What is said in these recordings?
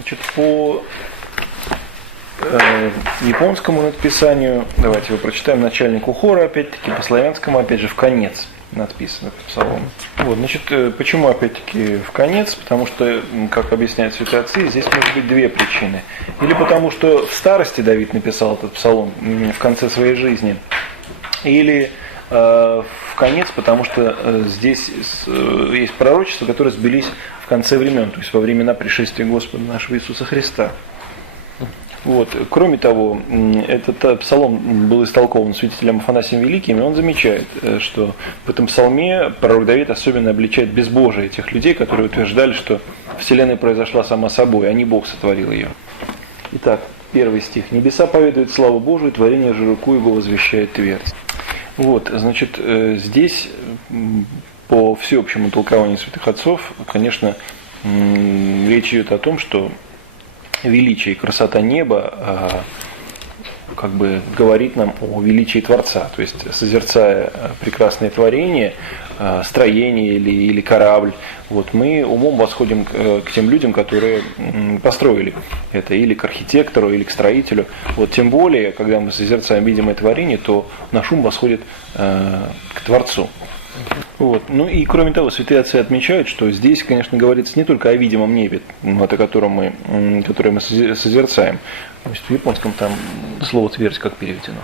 Значит, по японскому надписанию, давайте его прочитаем, начальнику хора, опять-таки, по славянскому, опять же, в конец написано этот псалом. Вот, значит, почему, опять-таки, в конец? Потому что, как объясняют святые отцы, здесь может быть две причины. Или потому, что в старости Давид написал этот псалом в конце своей жизни, или в конец, потому что здесь есть пророчества, которые сбылись в конце времен, то есть во времена пришествия Господа нашего Иисуса Христа. Вот. Кроме того, этот псалом был истолкован святителем Афанасием Великим, и он замечает, что в этом псалме пророк Давид особенно обличает безбожие тех людей, которые утверждали, что Вселенная произошла сама собой, а не Бог сотворил ее. Итак, первый стих. «Небеса поведают славу Божию, творение же руку его возвещает твердь». Вот, значит, здесь по всеобщему толкованию святых отцов, конечно, речь идет о том, что величие и красота неба как бы говорит нам о величии Творца. То есть, созерцая прекрасное творение, строение или корабль, вот, мы умом восходим к тем людям, которые построили это, или к архитектору, или к строителю. Вот, тем более, когда мы созерцаем видимое творение, то наш ум восходит к Творцу. Вот. Ну и кроме того, святые отцы отмечают, что здесь, конечно, говорится не только о видимом небе, вот, которое мы созерцаем. То есть в японском там слово «твердь» как переведено.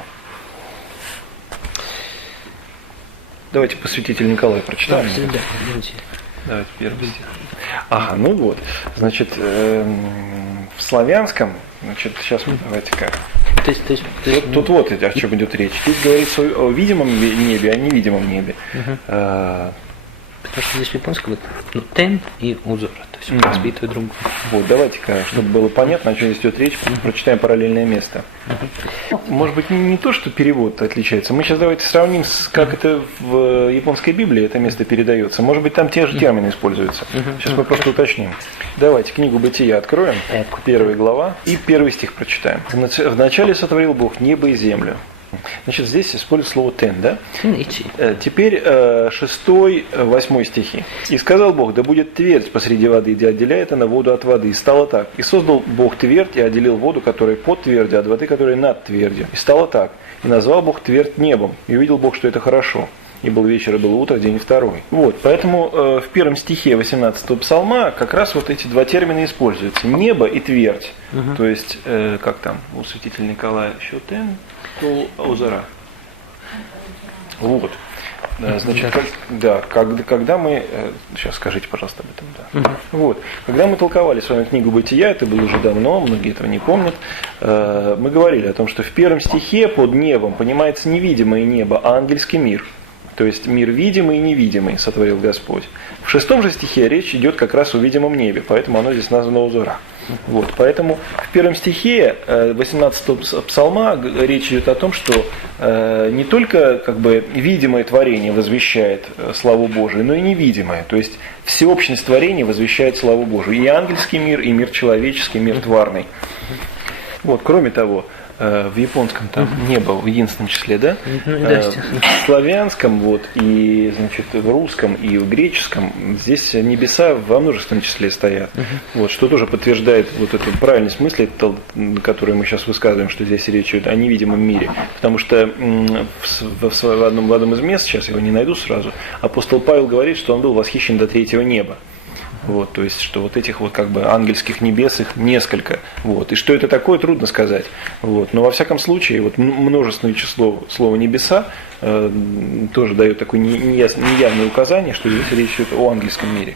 Давайте по святителю Николаю прочитаем. Да, давайте первый стих. Ага, ну вот. Значит, в славянском, значит, сейчас мы давайте-ка. Тут вот о чем идет речь. Здесь говорится о видимом небе, о невидимом небе. Потому что здесь в японском тен и узор. То есть разбитый друг. Вот, давайте-ка, чтобы было понятно, о чем здесь идет речь, прочитаем параллельное место. Может быть, не то, что перевод отличается. Мы сейчас давайте сравним, как это в японской Библии это место передается. Может быть, там те же термины используются. Сейчас мы просто уточним. Давайте книгу Бытия откроем, 1 глава, и 1 стих прочитаем. «Вначале сотворил Бог небо и землю». Значит, здесь используется слово «тен», да? Теперь 6-8 стихи. «И сказал Бог, да будет твердь посреди воды, где отделяет она воду от воды. И стало так. И создал Бог твердь, и отделил воду, которая под твердью, от воды, которая над твердью. И стало так. И назвал Бог твердь небом. И увидел Бог, что это хорошо. И был вечер, и было утро, день второй». Вот, поэтому в первом стихе 18-го псалма как раз вот эти два термина используются. Небо и твердь. То есть, как там у святителя Николая еще «тен», то узора. Вот. Значит, когда мы... Сейчас скажите, пожалуйста, об этом. Да. Вот. Когда мы толковали с вами книгу Бытия, это было уже давно, многие этого не помнят, мы говорили о том, что в первом стихе под небом понимается невидимое небо, а ангельский мир. То есть мир видимый и невидимый сотворил Господь. В 6 же стихе речь идет как раз о видимом небе, поэтому оно здесь названо узора. Вот, поэтому в первом стихе 18-го псалма речь идет о том, что не только как бы видимое творение возвещает славу Божию, но и невидимое. То есть всеобщность творения возвещает славу Божию. И ангельский мир, и мир человеческий, мир тварный. Вот, кроме того, в японском там небо в единственном числе, да? В славянском, вот, и, значит, в русском, и в греческом здесь небеса во множественном числе стоят. Вот, что тоже подтверждает вот эту правильность мысли, которую мы сейчас высказываем, что здесь речь идет о невидимом мире. Потому что в одном из мест, сейчас я его не найду сразу, апостол Павел говорит, что он был восхищен до 3-го неба. Вот, то есть, что вот этих вот как бы ангельских небес их несколько. Вот. И что это такое, трудно сказать. Вот. Но во всяком случае, вот множественное число слова небеса тоже дает такое неявное указание, что здесь речь идет о ангельском мире.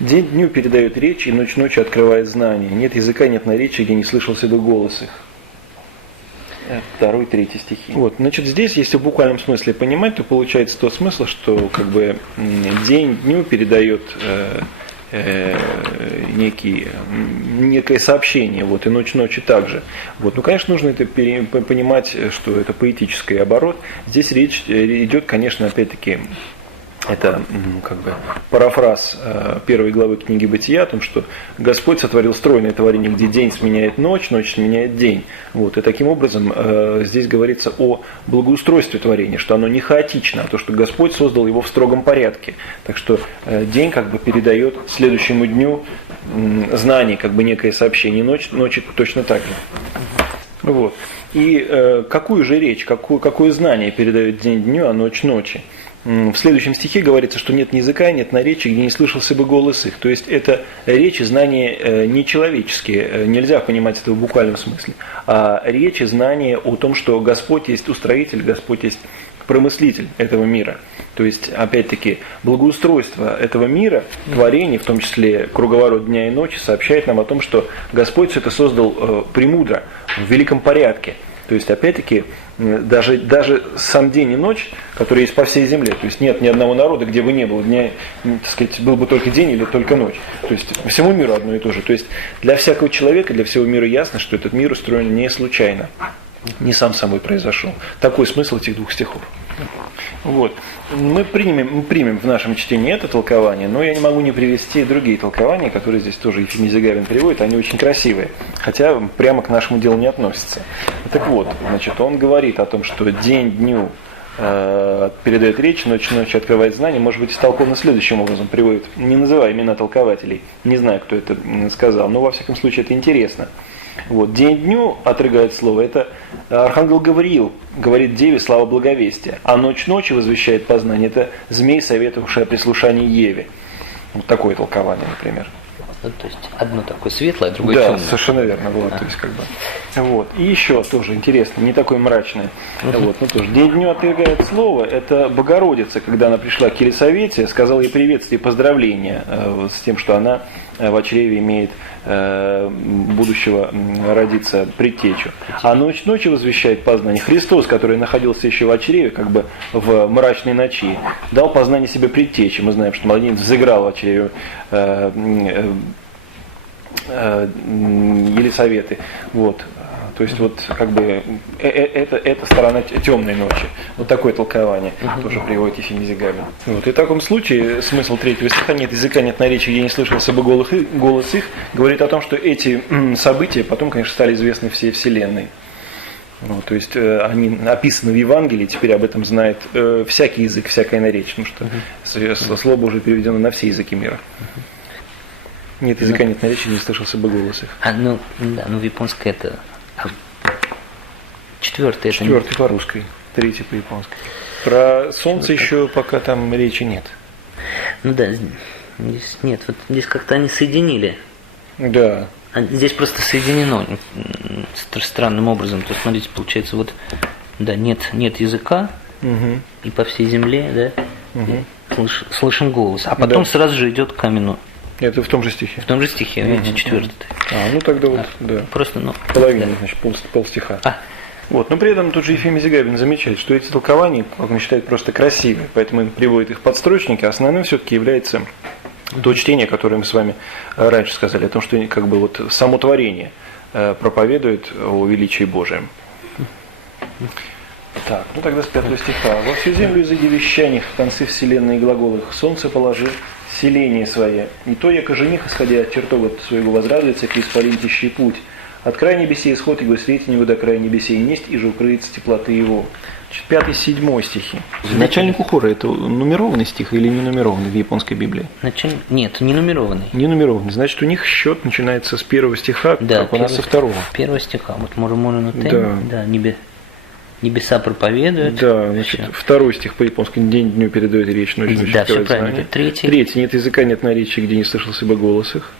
День дню передает речь, и ночь ночи открывает знание. Нет языка, нет наречия, где не слышался бы голос их. 2-3 стихи. Вот, значит, здесь, если в буквальном смысле понимать, то получается тот смысл, что как бы день дню передает некое сообщение, вот, и ночь ночи также. Вот. Ну, конечно, нужно это понимать, что это поэтический оборот. Здесь речь идет, конечно, опять-таки Это как бы парафраз первой главы книги Бытия о том, что Господь сотворил стройное творение, где день сменяет ночь, ночь сменяет день. Вот. И таким образом здесь говорится о благоустройстве творения, что оно не хаотично, а то, что Господь создал его в строгом порядке. Так что день как бы передает следующему дню знание, как бы некое сообщение, ночи точно так же. Вот. И какую же речь, какое знание передает день дню, а ночь ночи? В следующем стихе говорится, что нет ни языка, нет наречия, где не слышался бы голос их. То есть это речи, знания нечеловеческие, нельзя понимать это в буквальном смысле, а речи, знания о том, что Господь есть устроитель, Господь есть промыслитель этого мира. То есть, опять-таки, благоустройство этого мира, творение, в том числе круговорот дня и ночи, сообщает нам о том, что Господь все это создал премудро, в великом порядке. То есть, опять-таки, даже сам день и ночь, которые есть по всей земле, то есть нет ни одного народа, где бы не было дня, так сказать, был бы только день или только ночь. То есть всему миру одно и то же. То есть для всякого человека, для всего мира ясно, что этот мир устроен не случайно, не сам собой произошел. Такой смысл этих двух стихов. Вот. Мы примем в нашем чтении это толкование, но я не могу не привести другие толкования, которые здесь тоже Ефимий Зигарин приводит, они очень красивые, хотя прямо к нашему делу не относятся. Так вот, значит, он говорит о том, что день дню передает речь, ночь ночи открывает знание, может быть, истолковано следующим образом, приводит, не называя имена толкователей, не знаю, кто это сказал, но во всяком случае это интересно. Вот. День дню отрыгает слово, это архангел Гавриил говорит деве слава благовестия, а ночь ночи возвещает познание, это змей, советовавший о прислушании Еве. Вот такое толкование, например. Ну, то есть одно такое светлое, а другое да, темное. Совершенно верно, вот, то есть, как бы. Вот. И еще тоже интересно, не такое мрачное. Вот, ну, тоже. День дню отвергает слово, это Богородица, когда она пришла к Елисавете, сказала ей приветствие и поздравления с тем, что она в чреве имеет будущего родиться предтечу. А ночь ночи возвещает познание. Христос, который находился еще в чреве, как бы в мрачной ночи, дал познание себе предтечи. Мы знаем, что младенец взыграл в чреве Елисаветы. Вот. То есть вот как бы это сторона темной ночи. Вот такое толкование тоже приводит Ефимий Зигарин. Вот. И в таком случае смысл третьего стиха нет языка, нет наречия, где не слышался бы голос их, говорит о том, что эти события потом, конечно, стали известны всей Вселенной. Вот, то есть они описаны в Евангелии, теперь об этом знает всякий язык, всякое наречие, потому что слово Божие переведено на все языки мира. Нет языка, нет наречия, не слышался бы голос их. Ну в японской это... Четвертый это... Четвертый по-русски, третий по-японски. Про солнце еще пока там речи нет. Ну да, здесь нет, вот здесь как-то они соединили. Да. Здесь просто соединено странным образом. То есть, смотрите, получается, вот, да, нет языка, и по всей земле, да, слышим голос. А потом сразу же идет к камену. Это в том же стихе. В том же стихе, видите, четвертый. Ну тогда вот, да. Просто, половина, да. Значит, пол стиха. Вот, но при этом тут же Ефимий Зигарин замечает, что эти толкования, как он считает, просто красивые, поэтому он приводит их подстрочники, а основным все-таки является то чтение, которое мы с вами раньше сказали, о том, что как бы вот само творение проповедует о величии Божьем. Так, ну тогда с 5 стиха. «Во всю землю изыди вещаниях, в концы вселенной глаголах, солнце положи селение свое, и то, яко жених, исходя от чертога своего, возрадуется к исполин тищий путь. От края небесей исход его, светень его до края небесей несть, и же укрыется теплоты его». 5-7 стихи. Начальник хора – это нумерованный стих или не нумерованный в японской Библии? Нет, не нумерованный. Не нумерованный. Значит, у них счет начинается с 1 стиха, да, как у нас со 2. 1 стиха. Вот Мурмуру на тем, да, небеса проповедуют. Да, значит, 2 стих по-японски «день дню передает речь, ночь ночь да, все открывает правильно. знание». 3 нет языка, нет наречия, где не слышался бы голос их.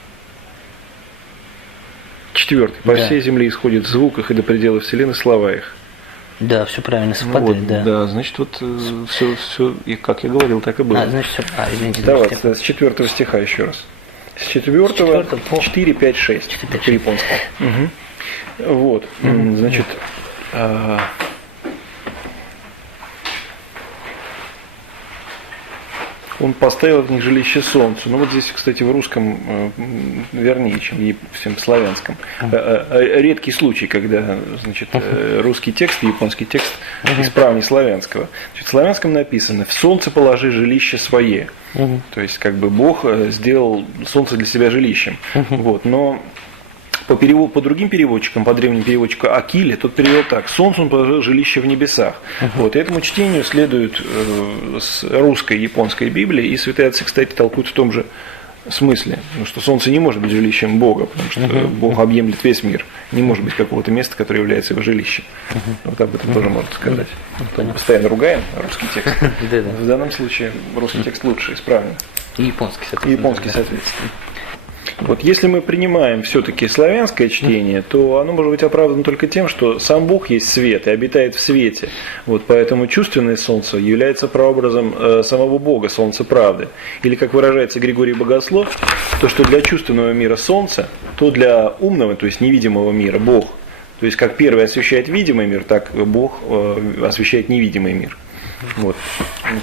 4 по всей земле исходит звук их, и до предела вселенной слова их. Да, все правильно совпадает, вот, да. Да, значит, вот все, и как я говорил, так и было. Значит, все. Извините. Давайте, с 4 стиха еще раз. С 4 по 4, 5, 6 по-японски. Вот, значит, Он поставил в них жилище солнцу. Ну вот здесь, кстати, в русском вернее, чем в всем славянском. Редкий случай, когда, значит, русский текст и японский текст исправнее славянского. Значит, в славянском написано: «В солнце положи жилище свое». То есть, как бы Бог сделал солнце для себя жилищем. Вот. Но по другим переводчикам, по древним переводчику Акиле, тот перевел так: «Солнцу он положил жилище в небесах». Вот. И этому чтению следует с русской и японской Библии, и святые отцы, кстати, толкуют в том же смысле, потому что солнце не может быть жилищем Бога, потому что Бог объемлет весь мир. Не может быть какого-то места, которое является его жилищем. Вот об этом тоже можно сказать. Мы постоянно ругаем русский текст. В данном случае русский текст лучше, исправнее. И японский, соответственно. Вот, если мы принимаем все-таки славянское чтение, то оно может быть оправдано только тем, что сам Бог есть свет и обитает в свете. Вот, поэтому чувственное солнце является прообразом самого Бога, солнца правды. Или, как выражается Григорий Богослов, то, что для чувственного мира солнце, то для умного, то есть невидимого мира Бог. То есть, как первый освещает видимый мир, так Бог освещает невидимый мир. Вот.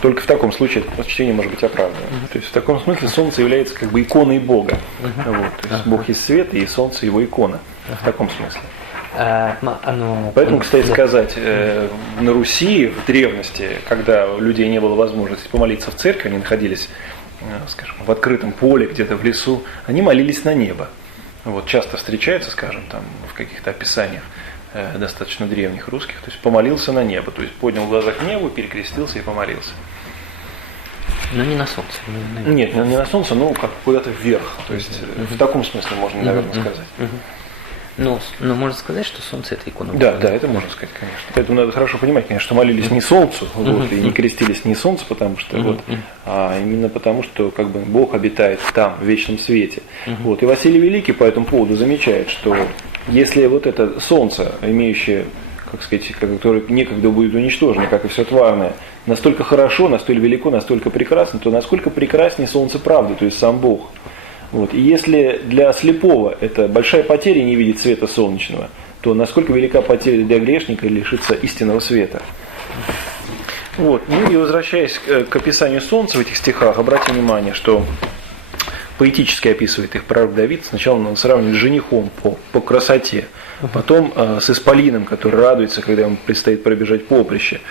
Только в таком случае это чтение может быть оправдано. То есть в таком смысле солнце является как бы иконой Бога. Вот. То есть Бог есть свет, и солнце его икона. В таком смысле. Поэтому, кстати сказать, на Руси в древности, когда у людей не было возможности помолиться в церкви, они находились, скажем, в открытом поле, где-то в лесу, они молились на небо. Вот. Часто встречается, скажем, там в каких-то описаниях достаточно древних русских, то есть помолился на небо, то есть поднял глаза к небу, перекрестился и помолился. Но не на солнце. Нет, не на солнце, но как куда-то вверх. То есть в таком смысле можно, наверное, сказать. Но можно сказать, что солнце это икона. Да, это можно сказать, конечно. Поэтому надо хорошо понимать, конечно, что молились не солнцу, вот, и не крестились не солнцу, потому что вот, а именно потому, что как бы Бог обитает там, в вечном свете. Вот. И Василий Великий по этому поводу замечает, что если вот это солнце, имеющее, как сказать, которое некогда будет уничтожено, как и все тварное, настолько хорошо, настолько велико, настолько прекрасно, то насколько прекраснее солнце правды, то есть сам Бог. Вот. И если для слепого это большая потеря не видеть света солнечного, то насколько велика потеря для грешника лишиться истинного света. Вот. Ну и возвращаясь к описанию солнца в этих стихах, обратите внимание, что поэтически описывает их пророк Давид. Сначала он сравнивает с женихом по красоте, потом с исполином, который радуется, когда ему предстоит пробежать поприще.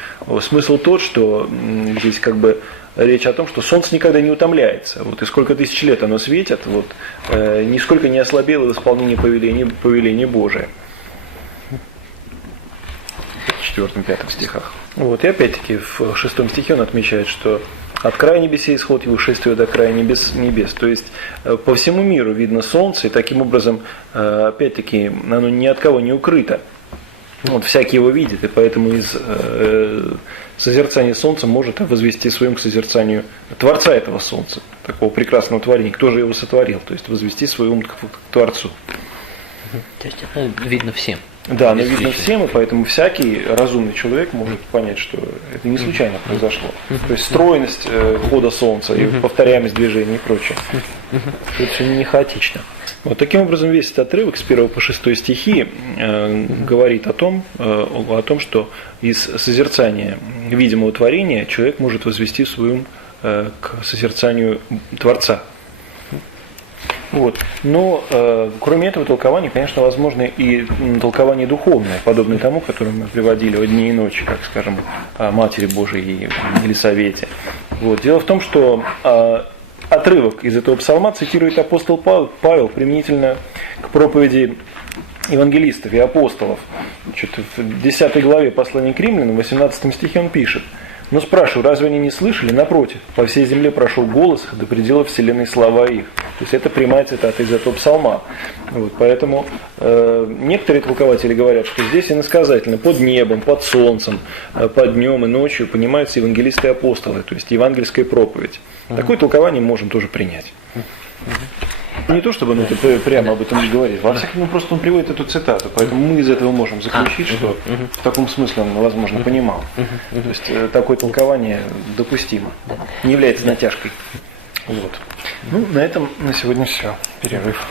Смысл тот, что здесь как бы речь о том, что солнце никогда не утомляется. Вот, и сколько тысяч лет оно светит, вот, нисколько не ослабело в исполнении повеления Божия. В 4-5 стихах. Вот, и опять-таки в 6 стихе он отмечает, что от края небесей исход его шествия до края небес. То есть по всему миру видно солнце, и таким образом, опять-таки, оно ни от кого не укрыто. Вот, всякий его видит, и поэтому из созерцания солнца может возвести своим к созерцанию Творца этого солнца, такого прекрасного творения, кто же его сотворил, то есть возвести свой ум к Творцу. То есть это видно всем. Да, оно видно всем, и поэтому всякий разумный человек может понять, что это не случайно произошло. То есть стройность хода солнца, и повторяемость движений и прочее. Это все не хаотично. Вот таким образом весь этот отрывок с 1 по 6 стихи говорит о том, что из созерцания видимого творения человек может возвести свой ум к созерцанию Творца. Вот. Но кроме этого толкования, конечно, возможно и толкование духовное, подобное тому, которое мы приводили о дне и ночи, как, скажем, о Матери Божией или Совете. Вот. Дело в том, что отрывок из этого псалма цитирует апостол Павел применительно к проповеди евангелистов и апостолов. Значит, в 10 главе послания к римлянам, в 18 стихе он пишет: «Но спрашиваю, разве они не слышали? Напротив, по всей земле прошел голос до пределов вселенной слова их». То есть это прямая цитата из этого псалма. Вот, поэтому некоторые толкователи говорят, что здесь иносказательно под небом, под солнцем, под днем и ночью понимаются евангелисты и апостолы, то есть евангельская проповедь. Такое толкование можем тоже принять. Не то, чтобы он это прямо об этом не говорит. Во всяком случае, просто он приводит эту цитату. Поэтому мы из этого можем заключить, что в таком смысле он, возможно, понимал. То есть такое толкование допустимо. Не является натяжкой. Вот. Ну, на этом на сегодня все. Перерыв.